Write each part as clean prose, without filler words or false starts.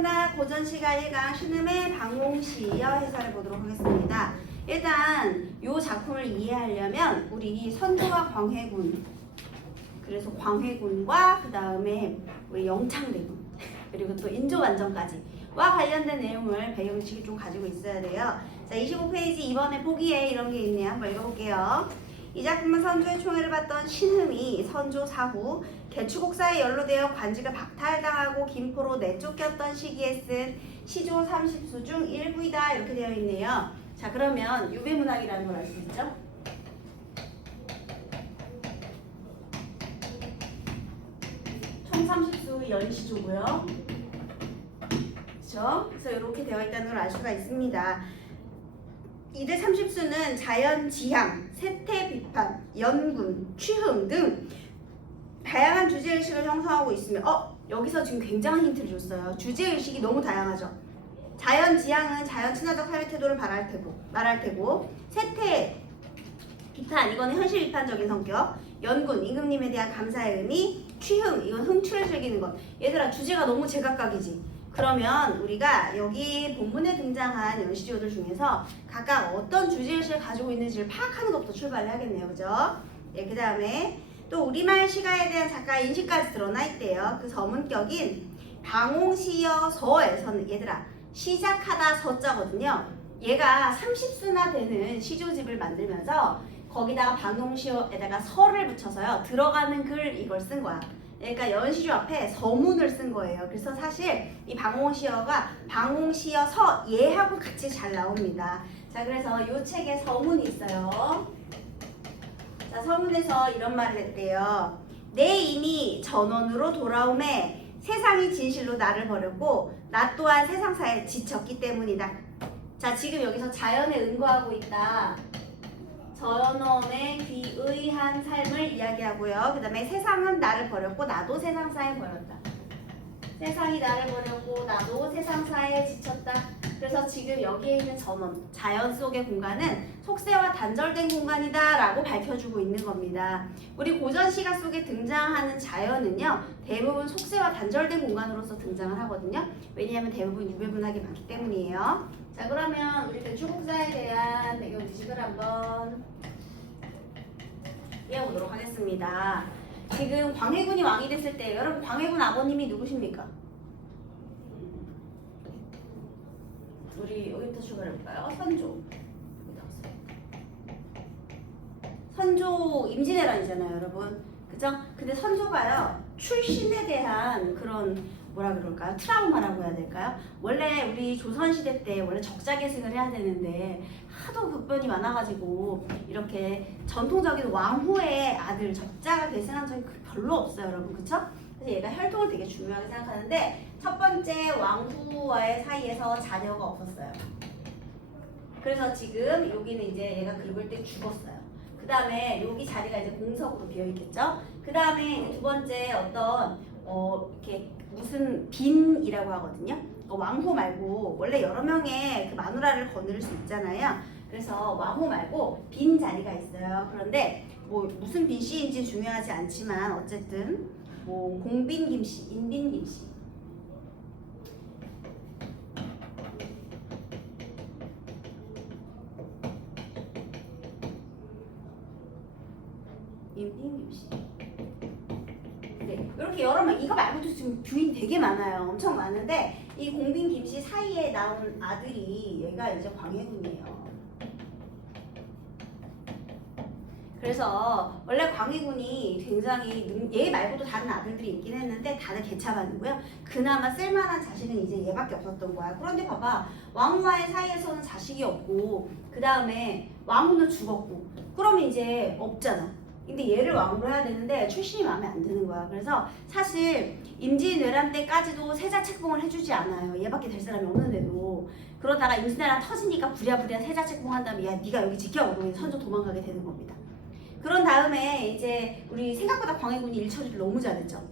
문학 고전시가 1강 신음의 방공시여 해설해 보도록 하겠습니다. 일단 이 작품을 이해하려면 우리 선조와 광해군, 그래서 광해군과 그 다음에 우리 영창대군, 그리고 또 인조반정까지와 관련된 내용을 배경지식이 좀 가지고 있어야 돼요. 자, 25페이지 이번에 보기에 이런 게 있네요. 한번 읽어볼게요. 이 작품은 선조의 총애를 받던 신흠이 선조 사후 개추국사에 연루되어 관직을 박탈당하고 김포로 내쫓겼던 시기에 쓴 시조 30수 중 일부이다 이렇게 되어 있네요. 자, 그러면 유배문학이라는 걸 알 수 있죠? 총 30수 연시조고요. 그렇죠? 그래서 이렇게 되어 있다는 걸 알 수가 있습니다. 이들 30수는 자연 지향, 세태 비판, 연군, 취흥 등 다양한 주제의식을 형성하고 있으며 여기서 지금 굉장한 힌트를 줬어요. 주제의식이 너무 다양하죠. 자연 지향은 자연 친화적 삶의 태도를 말할 테고 세태 비판, 이거는 현실 비판적인 성격, 연군, 임금님에 대한 감사의 의미, 취흥, 이건 흥추를 즐기는 것. 얘들아, 주제가 너무 제각각이지. 그러면 우리가 여기 본문에 등장한 연시조들 중에서 각각 어떤 주제의식을 가지고 있는지를 파악하는 것부터 출발을 하겠네요. 그죠? 네, 그 다음에 또 우리말 시가에 대한 작가의 인식까지 드러나 있대요. 그 서문격인 방홍시여서에서는 얘들아, 시작하다 서자거든요. 얘가 30수나 되는 시조집을 만들면서 거기다가 방홍시여에다가 서를 붙여서요. 들어가는 글 이걸 쓴 거야. 그러니까 연시조 앞에 서문을 쓴 거예요. 그래서 사실 이 방홍시여가 방홍시여서 얘하고 같이 잘 나옵니다. 자, 그래서 이 책에 서문이 있어요. 자, 서문에서 이런 말을 했대요. 내 인이 전원으로 돌아오매 세상이 진실로 나를 버렸고 나 또한 세상사에 지쳤기 때문이다. 자, 지금 여기서 자연에 응거하고 있다. 전원의 귀의한 삶을 이야기하고요. 그 다음에 세상은 나를 버렸고 나도 세상사에 버렸다. 세상이 나를 버렸고 나도 세상사에 지쳤다. 그래서 지금 여기에 있는 전원, 자연 속의 공간은 속세와 단절된 공간이다 라고 밝혀주고 있는 겁니다. 우리 고전시가 속에 등장하는 자연은요, 대부분 속세와 단절된 공간으로서 등장을 하거든요. 왜냐하면 대부분 유배문학이 많기 때문이에요. 자, 그러면 우리 개추국사에 대한 배경 지식을 한번 이어보도록 하겠습니다. 지금 광해군이 왕이 됐을 때, 여러분 광해군 아버님이 누구십니까? 우리 여기부터 출발해볼까요? 선조 임진왜란이잖아요, 여러분. 그죠? 근데 선조가요, 출신에 대한 그런 뭐라 그럴까요? 트라우마라고 해야 될까요? 원래 우리 조선시대 때 원래 적자계승을 해야 되는데 하도 급변이 많아가지고 이렇게 전통적인 왕후의 아들 적자가 계승한 적이 별로 없어요, 여러분. 그쵸? 그래서 얘가 혈통을 되게 중요하게 생각하는데 첫 번째 왕후와의 사이에서 자녀가 없었어요. 그래서 지금 여기는 이제 얘가 긁을 때 죽었어요. 그 다음에 여기 자리가 이제 공석으로 비어있겠죠? 그 다음에 두 번째 어떤 이렇게 무슨 빈이라고 하거든요. 왕후 말고 원래 여러 명의 그 마누라를 거느릴 수 있잖아요. 그래서 왕후 말고 빈 자리가 있어요. 그런데 뭐 무슨 빈 씨인지 중요하지 않지만 어쨌든 뭐 공빈 김씨, 인빈 김씨, 인빈 김씨. 네, 이렇게 여러 명, 이거 말고도 지금 부인 되게 많아요. 엄청 많은데 이 공빈 김씨 사이에 나온 아들이 얘가 이제 광해군이에요. 그래서 원래 광해군이 굉장히 얘 말고도 다른 아들들이 있긴 했는데 다들 개차반이고요. 그나마 쓸만한 자식은 이제 얘밖에 없었던 거야. 그런데 봐봐, 왕후와의 사이에서는 자식이 없고 그 다음에 왕후는 죽었고 그러면 이제 없잖아. 근데 얘를 왕으로 해야 되는데 출신이 마음에 안 드는 거야. 그래서 사실 임진왜란 때까지도 세자 책봉을 해주지 않아요. 얘밖에 될 사람이 없는데도. 그러다가 임진왜란 터지니까 부랴부랴 세자 책봉한 다음에 야 네가 여기 지켜 그러고 선조 도망가게 되는 겁니다. 그런 다음에 이제 우리 생각보다 광해군이 일처리를 너무 잘했죠.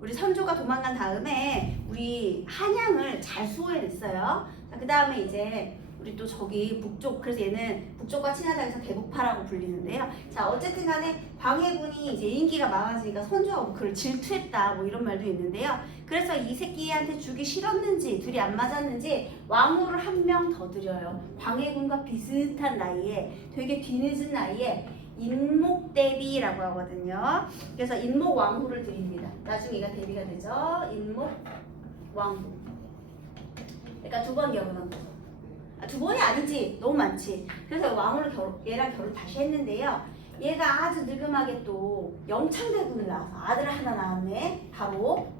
우리 선조가 도망간 다음에 우리 한양을 잘 수호해냈어요. 그 다음에 이제 우리 또 저기 북쪽, 그래서 얘는 북쪽과 친하다 해서 대북파라고 불리는데요. 자, 어쨌든 간에 광해군이 이제 인기가 많아지니까 선조가 그걸 질투했다 뭐 이런 말도 있는데요. 그래서 이 새끼한테 주기 싫었는지 둘이 안 맞았는지 왕후를 한 명 더 드려요. 광해군과 비슷한 나이에 되게 뒤늦은 나이에 인목대비라고 하거든요. 그래서 인목왕후를 드립니다. 나중에 얘가 대비가 되죠. 인목왕후. 그러니까 두 번 결혼한 거죠. 두 번이 아니지. 너무 많지. 그래서 왕후를 얘랑 결혼 다시 했는데요. 얘가 아주 느금하게 또 영창대군을 낳아서 아들 하나 낳았네. 바로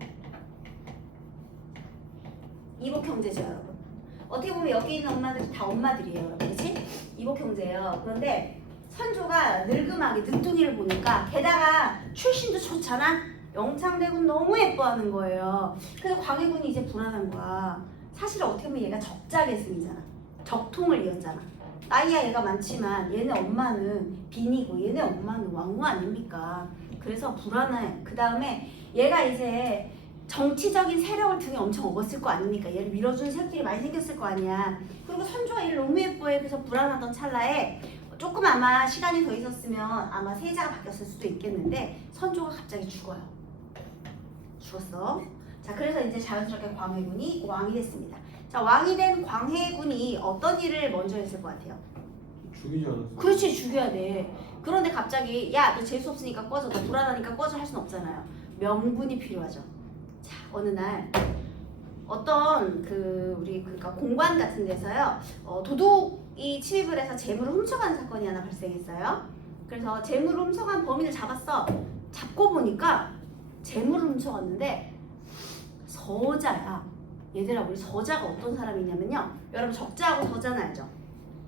이복 형제죠, 여러분. 어떻게 보면 여기 있는 엄마들이 다 엄마들이에요, 여러분. 그렇지? 이복 형제예요. 그런데 선조가 늙음하게 늦둥이를 보니까 게다가 출신도 좋잖아. 영창대군 너무 예뻐하는 거예요. 그래서 광해군이 이제 불안한 거야. 사실 어떻게 보면 얘가 적자계승이잖아. 적통을 이었잖아. 나이야 얘가 많지만 얘네 엄마는 빈이고 얘네 엄마는 왕후 아닙니까? 그래서 불안해. 그 다음에 얘가 이제 정치적인 세력을 등에 엄청 업었을 거 아닙니까? 얘를 밀어주는 세력들이 많이 생겼을 거 아니야. 그리고 선조가 얘를 너무 예뻐해. 그래서 불안하던 찰나에 조금 아마 시간이 더 있었으면 아마 세자가 바뀌었을 수도 있겠는데 선조가 갑자기 죽어요. 죽었어. 자, 그래서 이제 자연스럽게 광해군이 왕이 됐습니다. 자, 왕이 된 광해군이 어떤 일을 먼저 했을 것 같아요? 죽이지 않았어. 그렇지, 죽여야 돼. 그런데 갑자기 야, 너 재수 없으니까 꺼져. 너 불안하니까 꺼져 할 순 없잖아요. 명분이 필요하죠. 자, 어느 날 어떤 그러니까 공관 같은 데서요. 도둑이 침입을 해서 재물을 훔쳐가는 사건이 하나 발생했어요. 그래서 재물을 훔쳐간 범인을 잡았어. 잡고 보니까 재물을 훔쳐갔는데 서자야. 얘들아, 우리 서자가 어떤 사람이냐면요. 여러분 적자하고 서자는 알죠?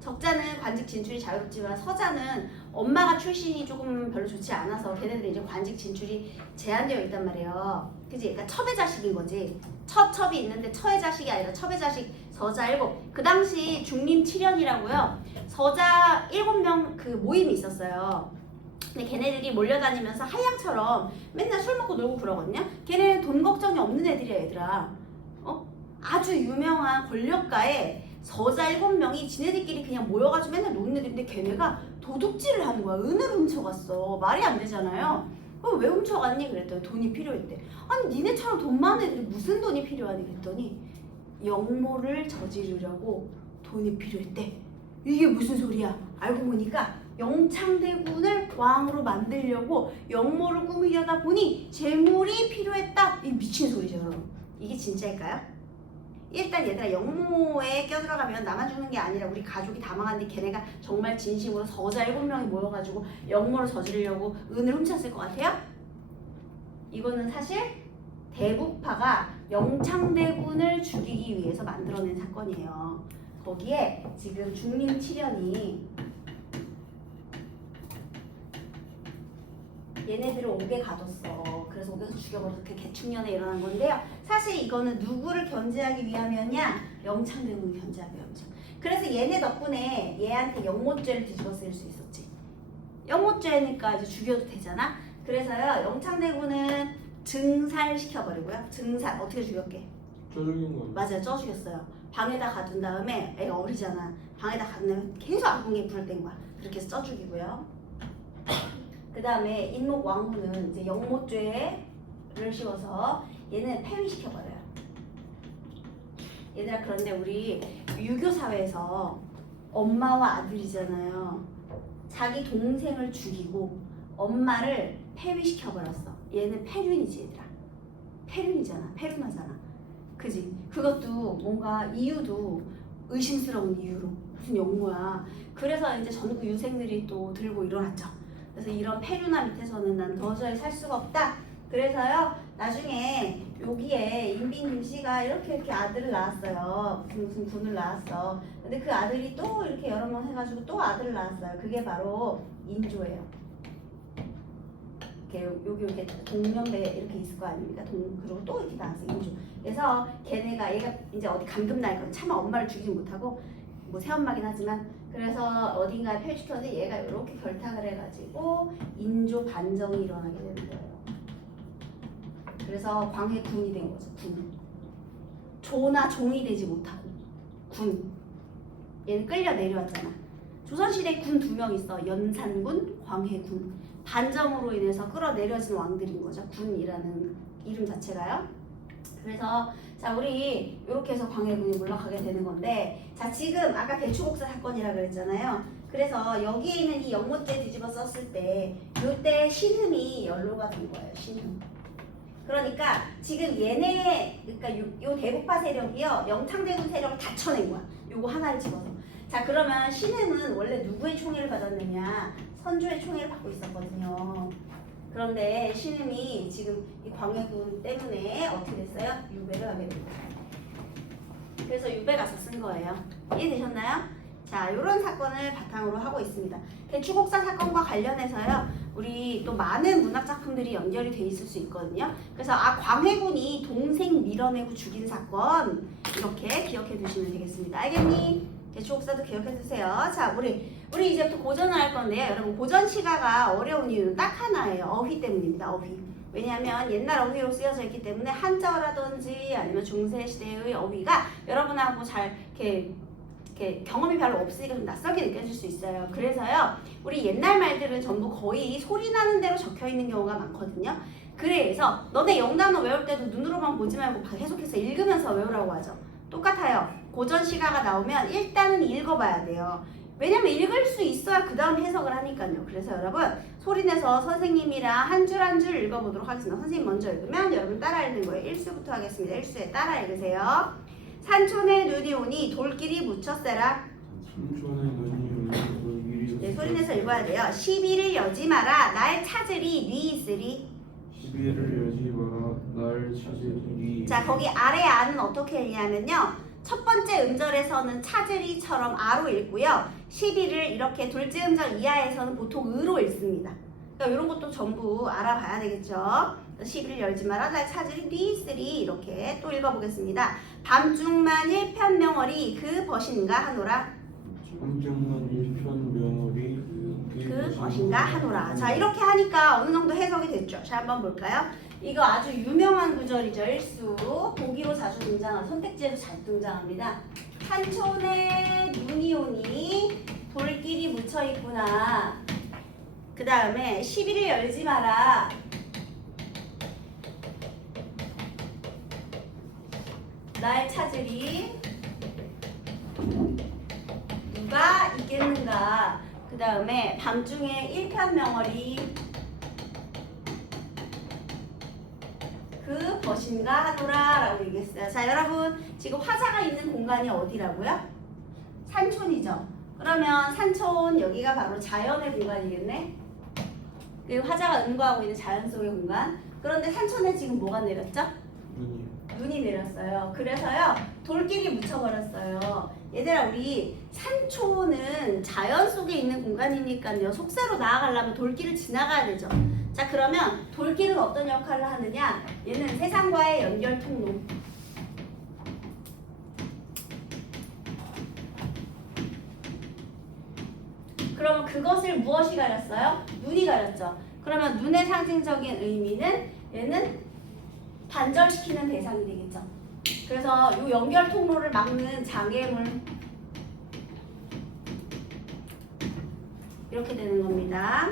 적자는 관직 진출이 자유롭지만 서자는 엄마가 출신이 조금 별로 좋지 않아서 걔네들이 이제 관직 진출이 제한되어 있단 말이에요. 그지? 그러니까 첩의 자식인 거지. 첩이 있는데 처의 자식이 아니라 첩의 자식 서자 7. 그 당시 중림 7년이라고요. 서자 7명 그 모임이 있었어요. 근데 걔네들이 몰려다니면서 하양처럼 맨날 술 먹고 놀고 그러거든요. 걔네는 돈 걱정이 없는 애들이야, 얘들아. 아주 유명한 권력가의 서자 7명이 지네들끼리 그냥 모여가지고 맨날 노는 애들인데 걔네가 도둑질을 하는 거야. 은을 훔쳐갔어. 말이 안 되잖아요. 그럼 왜 훔쳐갔니? 그랬더니 돈이 필요했대. 아니 니네처럼 돈 많은 애들이 무슨 돈이 필요하니? 그랬더니 역모를 저지르려고 돈이 필요했대. 이게 무슨 소리야? 알고 보니까 영창대군을 왕으로 만들려고 역모를 꾸미려다 보니 재물이 필요했다. 이 미친 소리죠, 여러분. 이게 진짜일까요? 일단 얘들아, 역모에 껴들어가면 나만 죽는 게 아니라 우리 가족이 다 망하는데 걔네가 정말 진심으로 서자 7명이 모여가지고 역모를 저지르려고 은을 훔쳤을 것 같아요? 이거는 사실 대북파가 영창대군을 죽이기 위해서 만들어낸 사건이에요. 거기에 지금 중림 7년이 얘네들을 옥에 가뒀어. 그래서 옥에서 죽여버려서 그 개축년에 일어난 건데요. 사실 이거는 누구를 견제하기 위함이었냐? 영창대군을 견제하기 위함이죠. 그래서 얘네 덕분에 얘한테 역모죄를 뒤집어 쓸 수 있었지. 역모죄니까 이제 죽여도 되잖아. 그래서요, 영창대군은 증살시켜버리고요. 증살 어떻게 죽였게? 쪄 죽인 거. 맞아요, 쪄 죽였어요. 방에다 가둔 다음에 애가 어리잖아. 방에다 가둔 다음에 계속 아궁이에 불을 뗀 거야. 그렇게 해서 쪄 죽이고요. 그 다음에 인목왕후는 이제 역모죄를 씌워서 얘는 폐위시켜버려요. 얘들아, 그런데 우리 유교 사회에서 엄마와 아들이잖아요. 자기 동생을 죽이고 엄마를 폐위시켜버렸어. 얘는 폐륜이지, 얘들아. 폐륜이잖아. 폐륜하잖아. 그지? 그것도 뭔가 이유도 의심스러운 이유로 무슨 역모야. 그래서 이제 전국 유생들이 또 들고 일어났죠. 그래서 이런 폐륜화 밑에서는 난 도저히 살 수가 없다. 그래서요, 나중에 여기에 인빈 김씨가 이렇게 아들을 낳았어요. 무슨 군을 낳았어. 근데 그 아들이 또 이렇게 여러 명 해가지고 또 아들을 낳았어요. 그게 바로 인조예요. 이렇게 여기 이렇게 동년배 이렇게 있을 거 아닙니까? 그리고 또 이렇게 낳았어, 인조. 그래서 걔네가 얘가 이제 어디 감금 날 거야. 차마 엄마를 죽이지 못하고 뭐 새엄마긴 하지만. 그래서 어딘가에 폐지터지 얘가 이렇게 결탁을 해가지고 인조 반정이 일어나게 되는 거예요. 그래서 광해군이 된 거죠. 군. 조나 종이 되지 못하고 군. 얘는 끌려 내려왔잖아. 조선시대에 군 2명 있어. 연산군, 광해군. 반정으로 인해서 끌어내려진 왕들인 거죠. 군이라는 이름 자체가요. 그래서 자 우리 이렇게 해서 광해군이 물러가게 되는 건데 자 지금 아까 대추곡사 사건이라 그랬잖아요. 그래서 여기에 있는 이 연못제 뒤집어 썼을 때 요때 신음이 연로가 된 거예요. 신음. 그러니까 지금 얘네 그러니까 요 대국파 세력이요 영창대군 세력을 다 쳐낸 거야. 요거 하나를 집어서. 자 그러면 신음은 원래 누구의 총애를 받았느냐? 선조의 총애를 받고 있었거든요. 그런데 신음이 지금 이 광해군 때문에 어떻게 됐어요? 유배를 하게 된 거예요. 그래서 유배 가서 쓴 거예요. 이해되셨나요? 자, 이런 사건을 바탕으로 하고 있습니다. 대추곡사 사건과 관련해서요, 우리 또 많은 문학 작품들이 연결이 돼 있을 수 있거든요. 그래서 광해군이 동생 밀어내고 죽인 사건 이렇게 기억해 두시면 되겠습니다. 알겠니? 대추곡사도 기억해 두세요. 자, 우리 이제부터 고전을 할 건데요. 여러분 고전 시가가 어려운 이유는 딱 하나예요. 어휘 때문입니다. 어휘. 왜냐하면 옛날 어휘로 쓰여져 있기 때문에 한자어라든지 아니면 중세 시대의 어휘가 여러분하고 잘 이렇게 경험이 별로 없으니까 좀 낯설게 느껴질 수 있어요. 그래서요, 우리 옛날 말들은 전부 거의 소리 나는 대로 적혀 있는 경우가 많거든요. 그래서 너네 영단어 외울 때도 눈으로만 보지 말고 계속해서 읽으면서 외우라고 하죠. 똑같아요. 고전 시가가 나오면 일단은 읽어봐야 돼요. 왜냐면 읽을 수 있어야 그 다음 해석을 하니까요. 그래서 여러분 소리내서 선생님이랑 한 줄 한 줄 읽어보도록 하겠습니다. 선생님 먼저 읽으면 여러분 따라 읽는 거예요. 1수부터 하겠습니다. 1수에 따라 읽으세요. 산촌에 눈이 오니 돌길이 묻혔세라. 삼촌의 눈이 오니 네, 소리내서 읽어야 돼요. 시비를 여지 마라. 날 찾으리 니 있으리. 시비를 여지 마라 날 찾으리. 자 거기 아래 아는 어떻게 읽냐면요. 첫 번째 음절에서는 찾으리처럼 아로 읽고요. 시비를 이렇게 둘째 음절 이하에서는 보통 의로 읽습니다. 그러니까 이런 것도 전부 알아봐야 되겠죠. 시비를 열지 마라 날 찾으리 니 있으리 이렇게 또 읽어보겠습니다. 밤중만 일편명월이 그 벗인가 하노라. 밤중만 일편명월이 그 벗인가 하노라. 자 이렇게 하니까 어느 정도 해석이 됐죠. 자 한번 볼까요? 이거 아주 유명한 구절이죠. 일수 보기로 자주 등장한 선택지에도 잘 등장합니다. 산촌에 눈이 오니 돌길이 묻혀 있구나. 그 다음에 시비를 열지 마라. 날 찾으리 누가 있겠는가. 그 다음에 밤중에 일편명월이 그 벗인가 하노라 라고 얘기했어요. 자 여러분 지금 화자가 있는 공간이 어디라고요? 산촌이죠. 그러면 산촌 여기가 바로 자연의 공간이겠네. 그 화자가 응고하고 있는 자연 속의 공간. 그런데 산촌에 지금 뭐가 내렸죠? 눈이 내렸어요. 그래서요 돌길이 묻혀버렸어요. 얘들아 우리 산초는 자연 속에 있는 공간이니까요. 속세로 나아가려면 돌길을 지나가야 되죠. 자 그러면 돌길은 어떤 역할을 하느냐? 얘는 세상과의 연결 통로. 그러면 그것을 무엇이 가렸어요? 눈이 가렸죠. 그러면 눈의 상징적인 의미는 얘는 단절시키는 대상이 되겠죠. 그래서 이 연결 통로를 막는 장애물 이렇게 되는 겁니다.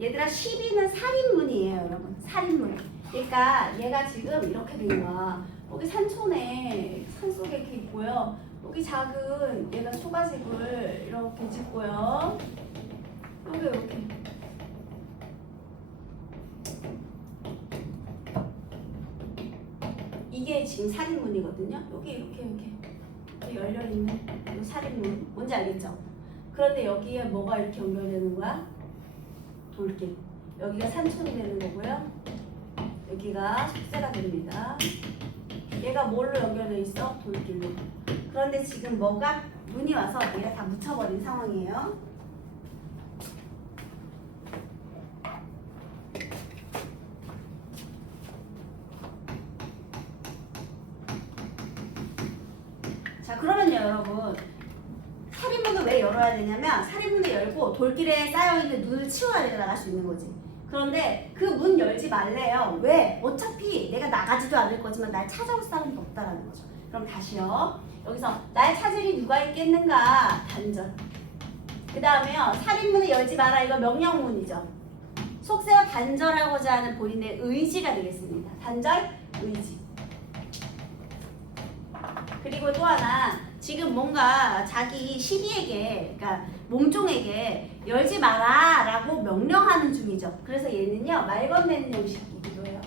얘들아 시비는 살인문이에요 여러분. 살인문. 그러니까 얘가 지금 이렇게 된 거야. 여기 산촌에 산속에 이렇게 있고요. 여기 작은 얘가 초가집을 이렇게 짓고요. 여기 이렇게 이게 지금 살인문이거든요. 여기 이렇게 열려있는 이 살인문 뭔지 알겠죠? 그런데 여기에 뭐가 이렇게 연결되는 거야? 돌길. 여기가 산촌이 되는 거고요. 여기가 속세가 됩니다. 얘가 뭘로 연결돼 있어? 돌길로. 그런데 지금 뭐가 눈이 와서 얘가 다 묻혀버린 상황이에요. 자 그러면요 여러분 살인문을 왜 열어야 되냐면 살인문을 열고 돌길에 쌓여있는 눈을 치워야 나갈 수 있는 거지. 그런데 그 문 열지 말래요. 왜? 어차피 내가 나가지도 않을 거지만 날 찾아올 사람이 없다라는 거죠. 그럼 다시요. 여기서 날 찾으리 누가 있겠는가? 단절. 그 다음에요. 살인문을 열지 마라. 이거 명령문이죠. 속세와 단절하고자 하는 본인의 의지가 되겠습니다. 단절, 의지. 그리고 또 하나 지금 뭔가 자기 시비에게 그러니까 몸종에게 열지 마라 라고 명령하는 중이죠. 그래서 얘는요 말 건네는 형식이기도 해요.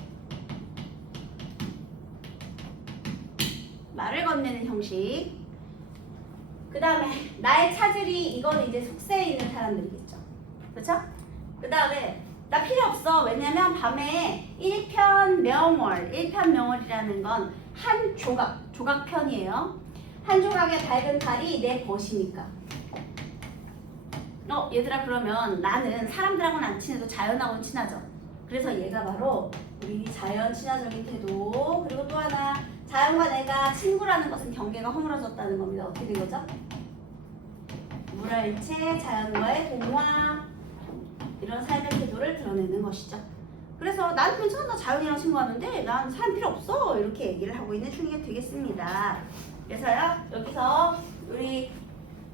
말을 건네는 형식. 그 다음에 나의 차질이 이건 이제 숙세에 있는 사람들이겠죠. 그렇죠? 그 다음에 나 필요 없어. 왜냐면 밤에 일편명월, 일편명월이라는 건 한 조각편이에요. 한 조각의 밝은 달이 내 것이니까. 얘들아 그러면 나는 사람들하고는 안 친해도 자연하고는 친하죠. 그래서 얘가 바로 우리 자연 친화적인 태도. 그리고 또 하나 자연과 내가 친구라는 것은 경계가 허물어졌다는 겁니다. 어떻게 된 거죠? 물화일체, 자연과의 동화 이런 삶의 태도를 드러내는 것이죠. 그래서 나는 괜찮아, 나 자연이랑 친구하는데 난 사람 필요 없어 이렇게 얘기를 하고 있는 중이 되겠습니다. 그래서요 여기서 우리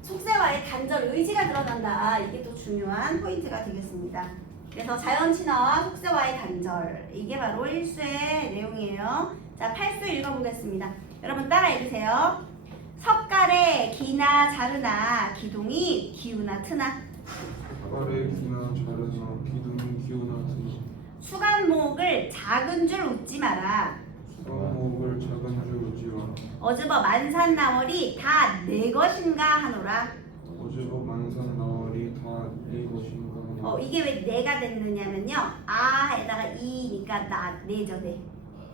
속세와의 단절 의지가 드러난다. 이게 또 중요한 포인트가 되겠습니다. 그래서 자연 친화와 속세와의 단절 이게 바로 1수의 내용이에요. 자 8수 읽어보겠습니다. 여러분 따라 읽으세요. 석가래 기나 자르나 기둥이 기우나 트나 아래 기나 자르나 기둥 기우나 드나 수간목을 작은 줄 웃지 마라. 수목을 작은 줄 웃지 마라. 어즈버 만산나월이 다 내 것인가 하노라. 어제도 만산 나월이 다 내 것인가 하나. 이게 왜 내가 됐느냐면요. 아에다가 이니까 나 내죠 내.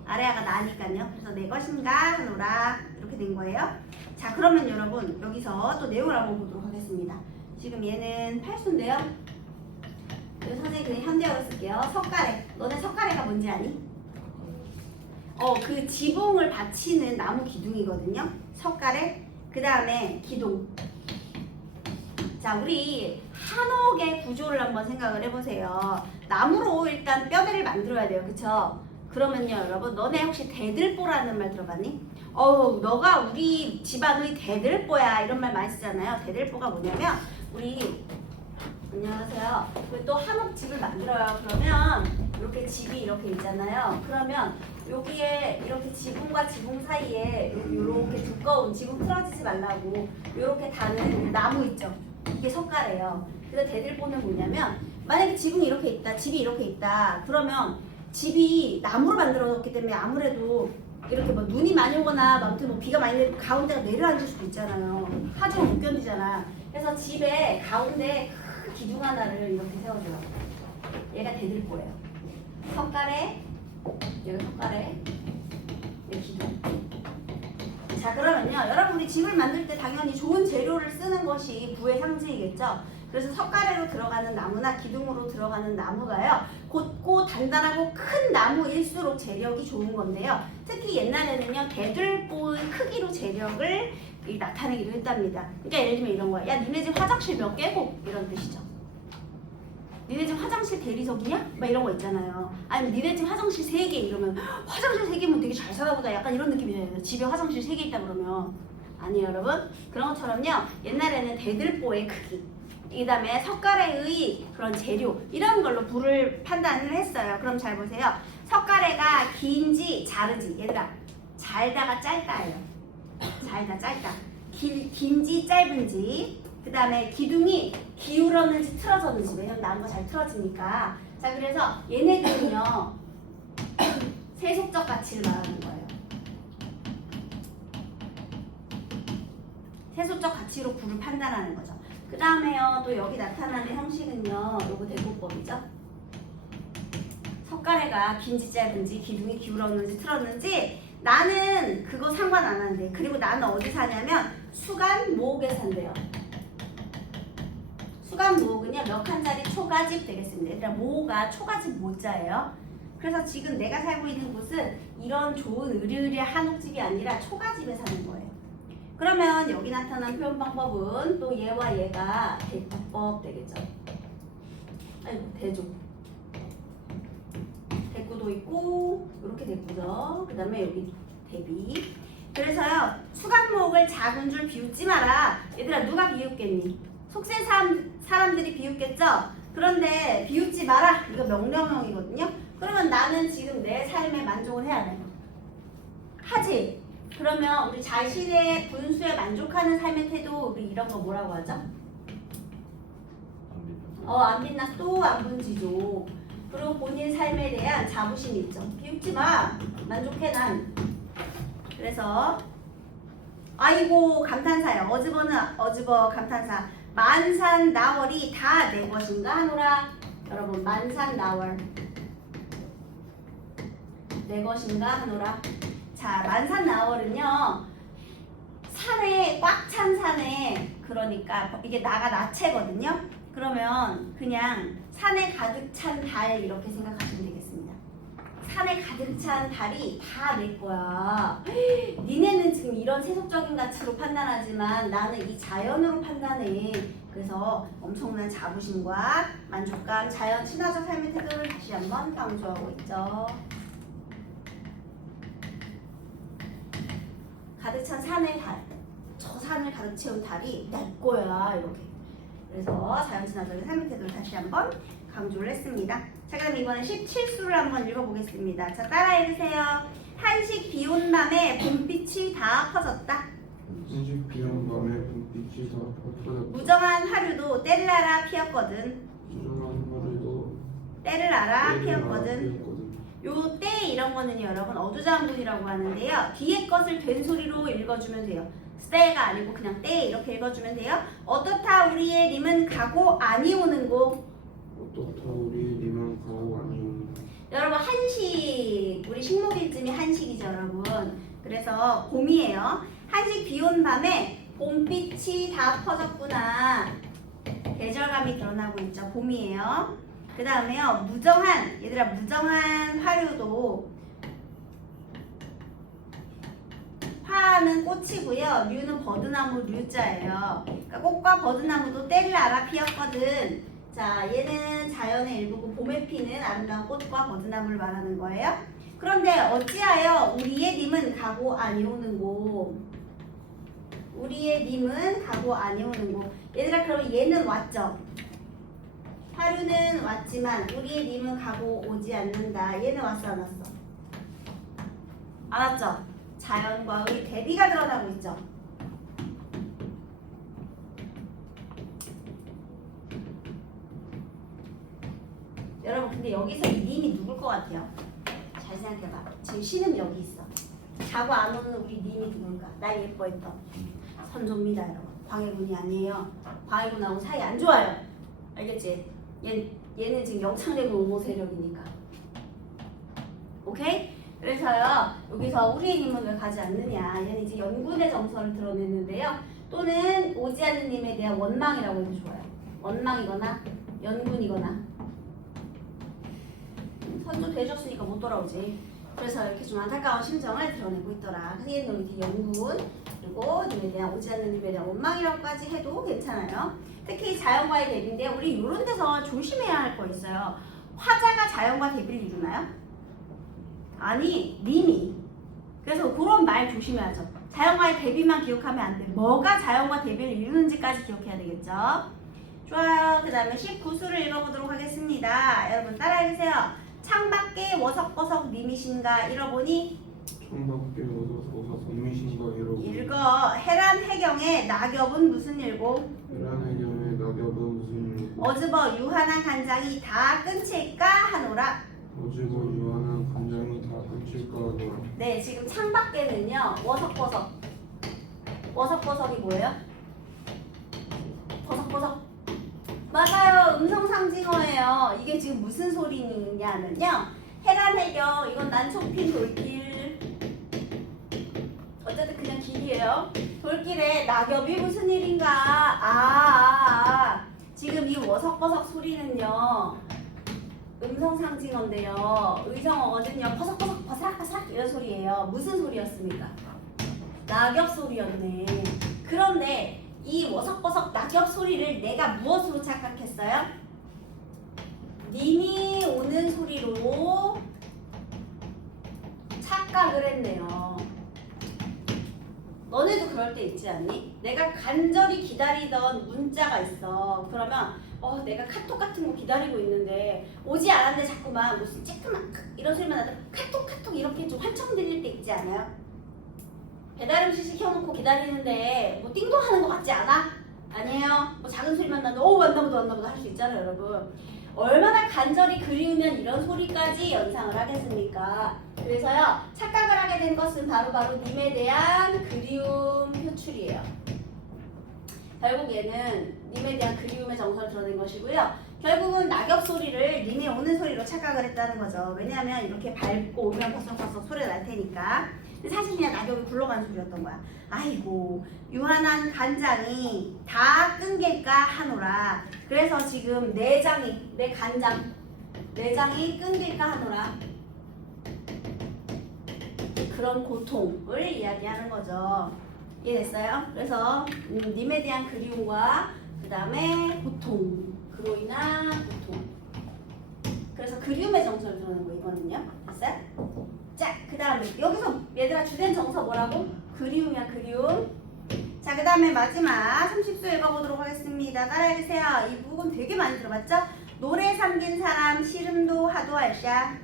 아래아가 나니까요. 그래서 내 것인가 하노라 이렇게 된 거예요. 자 그러면 여러분 여기서 또 내용을 한번 보도록 하겠습니다. 지금 얘는 팔수인데요. 선생님 그냥 현대어로 쓸게요. 석가래. 너네 석가래가 뭔지 아니? 그 지붕을 받치는 나무 기둥이거든요. 석가래. 그 다음에 기둥. 자, 우리 한옥의 구조를 한번 생각을 해보세요. 나무로 일단 뼈대를 만들어야 돼요. 그쵸? 그러면요, 여러분, 너네 혹시 대들보라는 말 들어봤니? 너가 우리 집안의 대들보야. 이런 말 많이 쓰잖아요. 대들보가 뭐냐면, 우리 안녕하세요. 또 한옥집을 만들어요. 그러면 이렇게 집이 이렇게 있잖아요. 그러면 여기에 이렇게 지붕과 지붕 사이에 이렇게 두꺼운 지붕 틀어지지 말라고 이렇게 다는 나무 있죠. 이게 석가래요. 그래서 대들보는 뭐냐면 만약에 지붕이 이렇게 있다, 집이 이렇게 있다. 그러면 집이 나무로 만들어졌기 때문에 아무래도 이렇게 뭐 눈이 많이 오거나 아무튼 뭐 비가 많이 내리고 가운데가 내려앉을 수도 있잖아요. 하지만 못 견디잖아. 그래서 집에 가운데 큰 기둥 하나를 이렇게 세워줘요. 얘가 대들보예요. 석가래, 여기 석가래, 여기 기둥. 자 그러면요, 여러분이 집을 만들 때 당연히 좋은 재료를 쓰는 것이 부의 상징이겠죠. 그래서 석가래로 들어가는 나무나 기둥으로 들어가는 나무가요, 곧고 단단하고 큰 나무일수록 재력이 좋은 건데요. 특히 옛날에는요, 대들보의 크기로 재력을 나타내기도 했답니다. 그러니까 예를 들면 이런 거야. 야, 니네 집 화장실 몇 개고? 이런 뜻이죠. 니네 집 화장실 대리석이냐? 막 이런 거 있잖아요. 아니면 니네 집 화장실 3개 이러면 화장실 3개면 되게 잘 사나 보다. 약간 이런 느낌이잖아요. 집에 화장실 3개 있다 그러면. 아니에요, 여러분. 그런 것처럼요. 옛날에는 대들보의 크기, 그 다음에 석가래의 그런 재료 이런 걸로 부를 판단을 했어요. 그럼 잘 보세요. 석가래가 긴지 자르지. 얘들아, 잘다가 짧다예요. 잘다 짧다. 긴지 짧은지. 그 다음에 기둥이 기울었는지 틀어졌는지. 왜냐면 나무가 잘 틀어지니까. 자 그래서 얘네들은요 세속적 가치를 말하는 거예요. 세속적 가치로 부를 판단하는 거죠. 그 다음에요 또 여기 나타나는 형식은요 요거 대구법이죠. 석가래가 긴지 짧은지 기둥이 기울었는지 틀었는지 나는 그거 상관 안 하는데, 그리고 나는 어디 사냐면 수간모옥에 산대요. 수간모옥은요 몇 칸짜리 초가집 되겠습니다. 얘들아 모가 초가집 모자예요. 그래서 지금 내가 살고 있는 곳은 이런 좋은 으리으리한 한옥집이 아니라 초가집에 사는 거예요. 그러면 여기 나타난 표현 방법은 또 얘와 얘가 대구법 되겠죠. 아이고 대조. 대구도 있고 이렇게 대구죠. 그 다음에 여기 대비. 그래서요 수간목을 작은 줄 비웃지 마라. 얘들아 누가 비웃겠니? 속세 사람들이 비웃겠죠? 그런데 비웃지 마라. 이거 명령형이거든요. 그러면 나는 지금 내 삶에 만족을 해야 돼요. 하지? 그러면 우리 자신의 분수에 만족하는 삶의 태도 우리 이런 거 뭐라고 하죠? 안 빛나 또 안 분지죠. 그리고 본인 삶에 대한 자부심 있죠. 비웃지 마. 만족해 난. 그래서 아이고 감탄사요. 어즈버 감탄사. 만산나월이 다 내 것인가 하노라. 여러분 만산나월 내 것인가 하노라. 자 만산나월은요 산에 꽉 찬 산에 그러니까 이게 나가 나체거든요. 그러면 그냥 산에 가득 찬 달 이렇게 생각하시면 되겠습니다. 산에 가득 찬 달이 다 내 거야. 니네는 지금 이런 세속적인 가치로 판단하지만 나는 이 자연으로 판단해. 그래서 엄청난 자부심과 만족감, 자연 친화적 삶의 태도를 다시 한번 강조하고 있죠. 가득 찬 산의 달, 저 산을 가득 채운 달이 내 거야 이렇게. 그래서 자연 친화적인 삶의 태도를 다시 한번 강조를 했습니다. 자, 그럼 이번에 17수를 한번 읽어보겠습니다. 자, 따라 읽으세요. 한식 비온 밤에 봄빛이 다 퍼졌다. 한식 비온 밤에 봄빛이 다 퍼졌다. 무정한 하류도 때를 알아 피었거든. 무정한 하루도 때를 알아 때를 피었거든. 요 때 이런 거는 여러분 어두장분이라고 하는데요. 뒤에 것을 된소리로 읽어주면 돼요. 때가 아니고 그냥 때 이렇게 읽어주면 돼요. 어떻다 우리의 님은 가고 아니 오는고. 어떻다 우리 님은 가고 아니 오는고. 여러분 한식 우리 식목일쯤이 한식이죠 여러분. 그래서 봄이에요. 한식 비온 밤에 봄빛이 다 퍼졌구나. 계절감이 드러나고 있죠. 봄이에요. 그 다음에요 무정한 얘들아 무정한 화류도 화는 꽃이고요. 류는 버드나무 류자예요. 그러니까 꽃과 버드나무도 때를 알아 피었거든. 자, 얘는 자연의 일부고 봄에 피는 아름다운 꽃과 버드나무를 말하는 거예요. 그런데 어찌하여 우리의 님은 가고 아니오는고. 우리의 님은 가고 아니오는고. 얘들아 그럼 얘는 왔죠. 하루는 왔지만 우리의 님은 가고 오지 않는다. 얘는 왔어 안 왔어? 안 왔죠? 자연과의 대비가 드러나고 있죠. 여러분 근데 여기서 이 님이 누굴 것 같아요? 잘 생각해봐. 지금 신은 여기 있어. 자고 안 오는 우리 님이 누굴까? 날 예뻐했던 선조입니다 여러분. 광해군이 아니에요. 광해군하고 사이 안 좋아요. 알겠지? 얘는 지금 영창대군 옹호 세력이니까. 오케이? 그래서요 여기서 우리의 님은 왜 가지 않느냐. 얘는 이제 연군의 정서를 드러냈는데요. 또는 오지 않는 님에 대한 원망이라고 해도 좋아요. 원망이거나 연군이거나. 선조 되셨으니까 못 돌아오지. 그래서 이렇게 좀 안타까운 심정을 드러내고 있더라. 그래서 얘는 이렇게 연군 그리고 님에 대한 오지 않는 님에 대한 원망이라고까지 해도 괜찮아요. 특히 자연과의 대비인데 우리 이런 데서 조심해야 할 거 있어요. 화자가 자연과 대비를 이루나요? 아니 님이. 그래서 그런 말 조심해야죠. 자연과의 대비만 기억하면 안 돼. 뭐가 자연과 대비를 이루는지까지 기억해야 되겠죠. 좋아요. 그 다음에 19수를 읽어보도록 하겠습니다. 여러분 따라 읽으세요. 창밖에 워석버석 님이신가 잃어보니. 창밖에 워석버석 님이신가 잃어보니. 읽어. 해란 해경에 낙엽은 무슨 일고. 해란 해경에 낙엽은 무슨 일고. 어즈버 유한한 간장이 다 끊칠까 하노라. 어즈버 유한한 간장이 다 끊칠까 하노라. 네, 지금 창밖에는요 워석버석. 워석버석이 뭐예요? 버석버석. 맞아요. 음성상징어예요. 이게 지금 무슨 소리냐면요. 해란 해경 이건 난초핀 돌길. 어쨌든 그냥 길이에요. 돌길에 낙엽이 무슨 일인가. 지금 이 워석버석 소리는요 음성상징어인데요. 의성어거든요. 버석버석 버스락버스락 이런 소리예요. 무슨 소리였습니까? 낙엽 소리였네. 그런데 이 워석버석 낙엽 소리를 내가 무엇으로 착각했어요? 님이 오는 소리로 착각을 했네요. 너네도 그럴 때 있지 않니? 내가 간절히 기다리던 문자가 있어. 그러면 내가 카톡 같은 거 기다리고 있는데 오지 않았는데 자꾸만 무슨 쬐끄만 이런 소리만 나도 카톡 이렇게 좀 환청 들릴 때 있지 않아요? 배달 음식 시켜놓고 기다리는데 뭐 띵동하는 것 같지 않아? 아니에요. 뭐 작은 소리만 나도 왔나 보다 할 수 있잖아요, 여러분. 얼마나 간절히 그리우면 이런 소리까지 연상을 하겠습니까? 그래서요, 착각을 하게 된 것은 바로 님에 대한 그리움 표출이에요. 결국 얘는 님에 대한 그리움의 정서를 드러낸 것이고요. 결국은 낙엽 소리를 님이 오는 소리로 착각을 했다는 거죠. 왜냐하면 이렇게 밟고 오면 버석버석 소리가 날 테니까. 근데 사실 그냥 낙엽이 굴러가는 소리였던 거야. 아이고, 유한한 간장이 다 끊길까 하노라. 그래서 지금 내 간장이 끊길까 하노라. 그런 고통을 이야기하는 거죠. 이해됐어요? 그래서 님에 대한 그리움과 그 다음에 고통, 그로 인한 고통. 그래서 그리움의 정서를 드러낸 거 이거는요. 됐어요? 자, 그 다음에 여기서 얘들아 주된 정서 뭐라고? 그리움이야, 그리움. 자, 그 다음에 마지막 30수 읽어보도록 하겠습니다. 따라해주세요. 이 부분 되게 많이 들어봤죠? 노래 삼긴 사람 시름도 하도 할샤.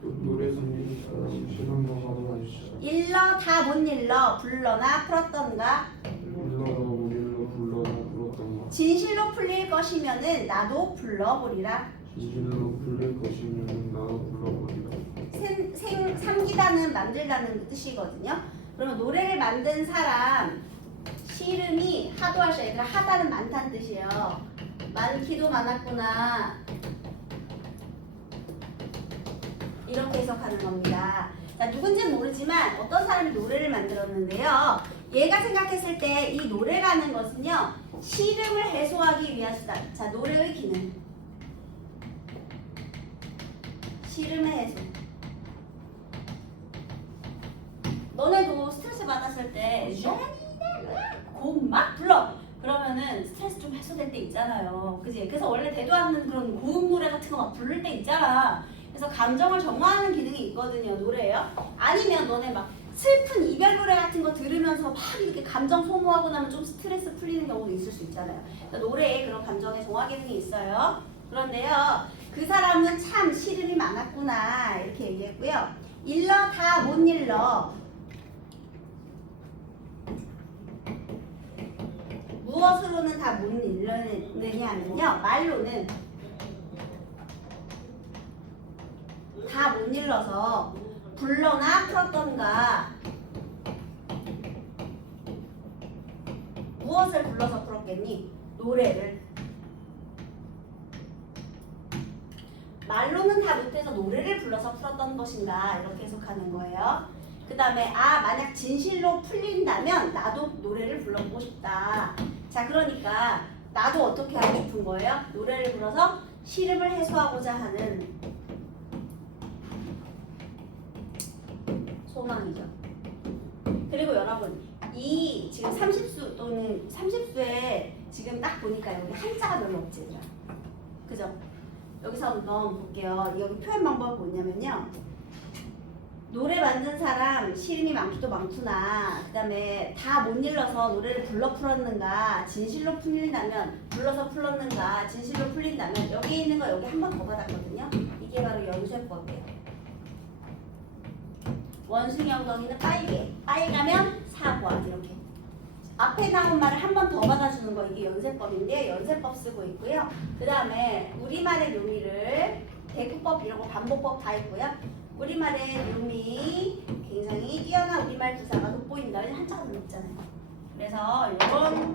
노래 삼긴 사람 시름도 하도 할샤. 일러 다 못 일러 불러나 풀었던가. 일러라 우릴러 불러라 불었던가. 진실로 풀릴 것이면은 나도 불러보리라. 진실로 풀릴 것이면 나도 불러버리라. 삼기다는 만들다는 그 뜻이거든요. 그러면 노래를 만든 사람 시름이 하도 할샤. 얘들아 하다는 많다는 뜻이에요. 많기도 많았구나. 이렇게 해석하는 겁니다. 자, 누군지는 모르지만 어떤 사람이 노래를 만들었는데요. 얘가 생각했을 때 이 노래라는 것은요, 시름을 해소하기 위한 수단. 자, 노래의 기능. 시름의 해소. 너네도 스트레스 받았을 때 곡 막 불러. 그러면은 스트레스 좀 해소될 때 있잖아요. 그지? 그래서 원래 대도 않는 그런 고음 노래 같은 거 막 부를 때 있잖아. 그래서 감정을 정화하는 기능이 있거든요. 노래예요. 아니면 너네 막 슬픈 이별 노래 같은 거 들으면서 막 이렇게 감정 소모하고 나면 좀 스트레스 풀리는 경우도 있을 수 있잖아요. 그러니까 노래에 그런 감정의 정화 기능이 있어요. 그런데요, 그 사람은 참 시름이 많았구나 이렇게 얘기했고요. 일러 다 못 일러. 무엇으로는 다 못 일러내냐면요, 말로는 다 못 일러서 불러나 풀었던가. 무엇을 불러서 풀었겠니? 노래를. 말로는 다 못해서 노래를 불러서 풀었던 것인가, 이렇게 해석하는 거예요. 그 다음에 만약 진실로 풀린다면 나도 노래를 불러보고 싶다. 자, 그러니까 나도 어떻게 하고 싶은 거예요? 노래를 불러서 시름을 해소하고자 하는 소망이죠. 그리고 여러분, 이 지금 30수 또는 30수에 지금 딱 보니까 여기 한자가 별로 없지, 얘들아. 그죠? 여기서 한번 볼게요. 여기 표현 방법이 뭐냐면요, 노래 만든 사람 시름이 많기도 많구나. 그 다음에 다 못 일러서 노래를 불러 풀었는가. 진실로 풀린다면 불러서 풀었는가. 진실로 풀린다면. 여기 있는 거 여기 한 번 더 받았거든요. 이게 바로 연쇄법이에요. 원숭이 엉덩이는 빨개. 빨가면 사과. 이렇게 앞에 나온 말을 한 번 더 받아주는 거, 이게 연쇄법인데 연쇄법 쓰고 있고요. 그 다음에 우리말의 묘미를 대구법 이런 거 반복법 다 있고요. 우리말의 묘미, 굉장히 뛰어난 우리말 구사가 돋보인다. 한자가 별로 없잖아요. 그래서 이런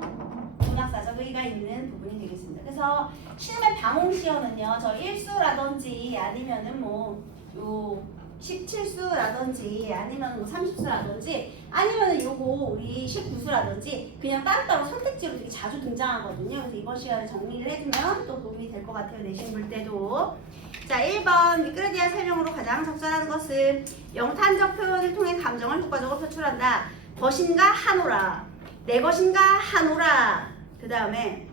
문학사적 의의가 있는 부분이 되겠습니다. 그래서 신음의 방홍시어는요, 저 1수라든지 아니면은 요 17수라든지 아니면 30수라든지 아니면 요거 우리 19수라든지 그냥 따로따로 선택지로 되게 자주 등장하거든요. 그래서 이번 시간에 정리를 해주면 또 도움이 될 것 같아요. 내신 볼 때도. 자, 1번 미끄러에 대한 설명으로 가장 적절한 것은 영탄적 표현을 통해 감정을 효과적으로 표출한다. 것인가 하노라. 내 것인가 하노라. 그 다음에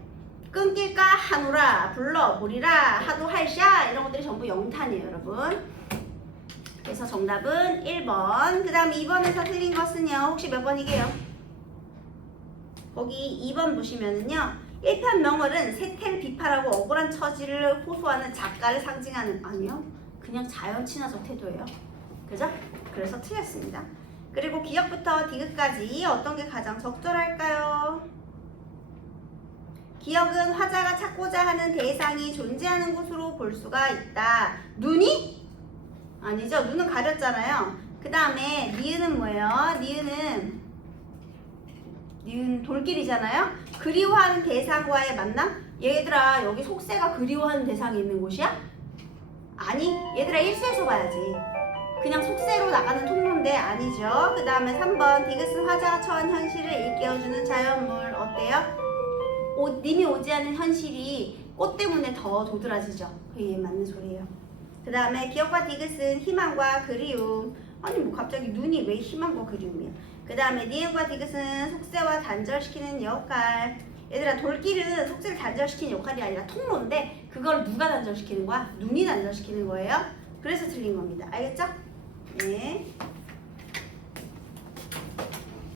끊길까 하노라. 불러보리라. 하도 할샤. 이런 것들이 전부 영탄이에요, 여러분. 그래서 정답은 1번. 그 다음 2번에서 틀린 것은요, 혹시 몇 번이게요? 거기 2번 보시면은요, 1편 명월은 세태를 비판하고 억울한 처지를 호소하는 작가를 상징하는, 아니요, 그냥 자연 친화적 태도예요. 그죠? 그래서 틀렸습니다. 그리고 기역부터 디귿까지 어떤 게 가장 적절할까요? 기역은 화자가 찾고자 하는 대상이 존재하는 곳으로 볼 수가 있다. 눈이? 아니죠. 눈은 가렸잖아요. 그 다음에 니은은 뭐예요? 니은 돌길이잖아요. 그리워하는 대상과의 만남? 얘들아 여기 속세가 그리워하는 대상이 있는 곳이야? 아니 얘들아 일수에서 봐야지. 그냥 속세로 나가는 통로인데 아니죠. 그 다음에 3번 디귿은 화자가 처한 현실을 일깨워주는 자연물. 어때요? 님이 오지 않은 현실이 꽃 때문에 더 도드라지죠. 그게 맞는 소리예요. 그 다음에 기억과 디귿은 희망과 그리움. 아니 뭐 갑자기 눈이 왜 희망과 그리움이야. 그 다음에 니은과 디귿은 속세와 단절시키는 역할. 얘들아 돌길은 속세를 단절시키는 역할이 아니라 통로인데 그걸 누가 단절시키는 거야? 눈이 단절시키는 거예요. 그래서 틀린 겁니다. 알겠죠? 네.